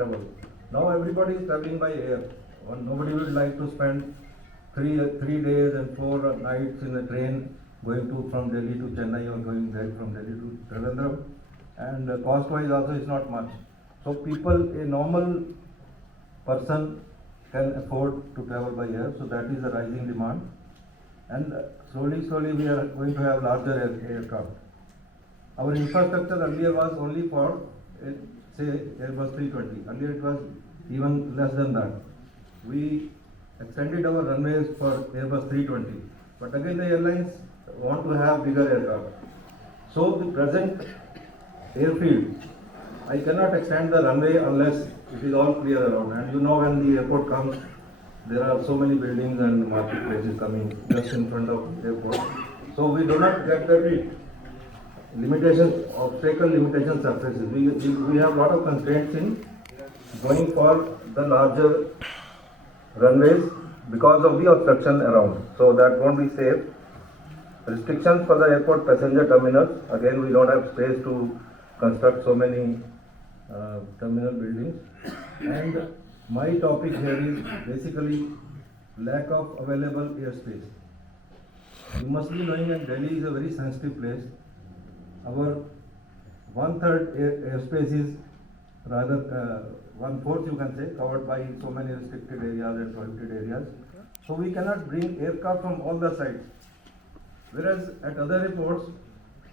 travel. Now everybody is traveling by air. Nobody would like to spend three days and 4 nights in a train going to from Delhi to Chennai or going there from Delhi to Trivandrum. And cost-wise also is not much. So people, a normal person can afford to travel by air. So that is the rising demand. And slowly we are going to have larger aircraft. Our infrastructure earlier was only for, say, Airbus 320. Earlier it was even less than that. We extended our runways for Airbus 320. But again, the airlines want to have bigger aircraft. So the present airfield, I cannot extend the runway unless it is all clear around. And you know, when the airport comes, there are so many buildings and marketplaces coming just in front of the airport. So we do not get the obstacle limitation surfaces. We have lot of constraints in going for the larger runways because of the obstruction around. So that won't be safe. Restrictions for the airport passenger terminals. Again, we don't have space to construct so many terminal buildings. And my topic here is basically lack of available airspace. You must be knowing that Delhi is a very sensitive place. Our 1/3 airspace is rather 1/4, you can say, covered by so many restricted areas and prohibited areas. So we cannot bring aircraft from all the sides. Whereas at other airports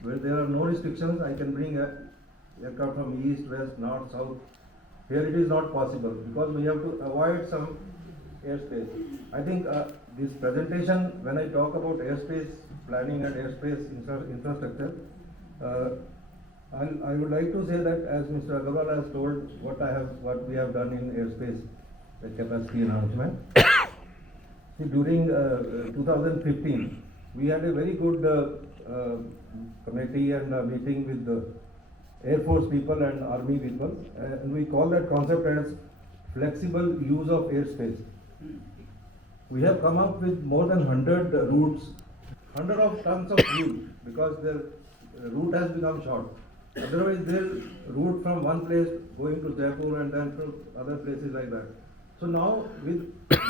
where there are no restrictions, I can bring aircraft from east, west, north, south. Here it is not possible because we have to avoid some airspace. I think this presentation, when I talk about airspace planning and airspace infrastructure, I would like to say that, as Mr. Agarwal has told, what we have done in airspace capacity enhancement. During 2015, we had a very good committee and meeting with the Air Force people and Army people, and we call that concept as flexible use of airspace. We have come up with more than 100 routes, 100 of tons of fuel, because the route has become short. Otherwise, there's route from one place going to Jaipur and then to other places like that. So now, with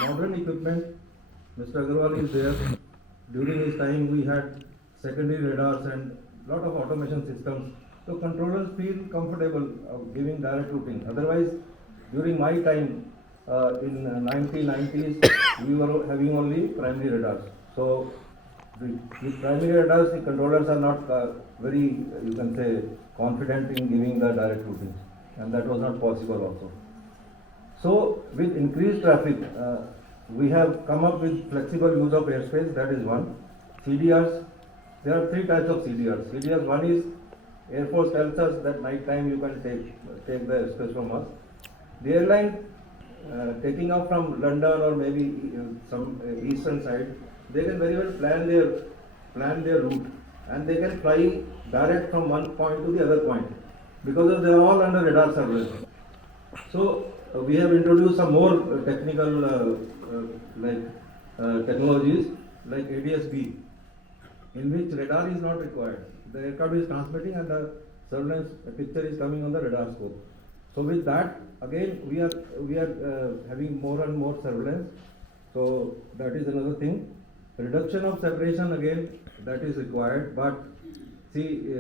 modern equipment, Mr. Agarwal is there. During his time, we had secondary radars and lot of automation systems. So controllers feel comfortable giving direct routing. Otherwise, during my time in 1990s, we were having only primary radars. So with primary radars, the controllers are not very, you can say, confident in giving the direct routing, and that was not possible also. So with increased traffic, we have come up with flexible use of airspace. That is one. CDRs. There are 3 types of CDRs. CDRs, one is Air Force tells us that night time you can take the airspace from us. The airline taking off from London or maybe some eastern side, they can very well plan their route, and they can fly direct from one point to the other point because they are all under radar surveillance. So we have introduced some more technical technologies like ADS-B, in which radar is not required. The aircraft is transmitting and the surveillance picture is coming on the radar scope. So with that, again, we are having more and more surveillance. So that is another thing. Reduction of separation, again, that is required. But see,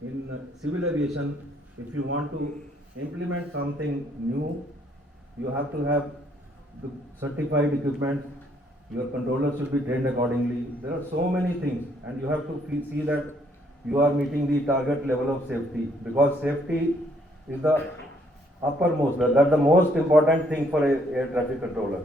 in civil aviation, if you want to implement something new, you have to have the certified equipment. Your controllers should be trained accordingly. There are so many things, and you have to see that you are meeting the target level of safety, because safety is the uppermost, that's the most important thing for a air traffic controller.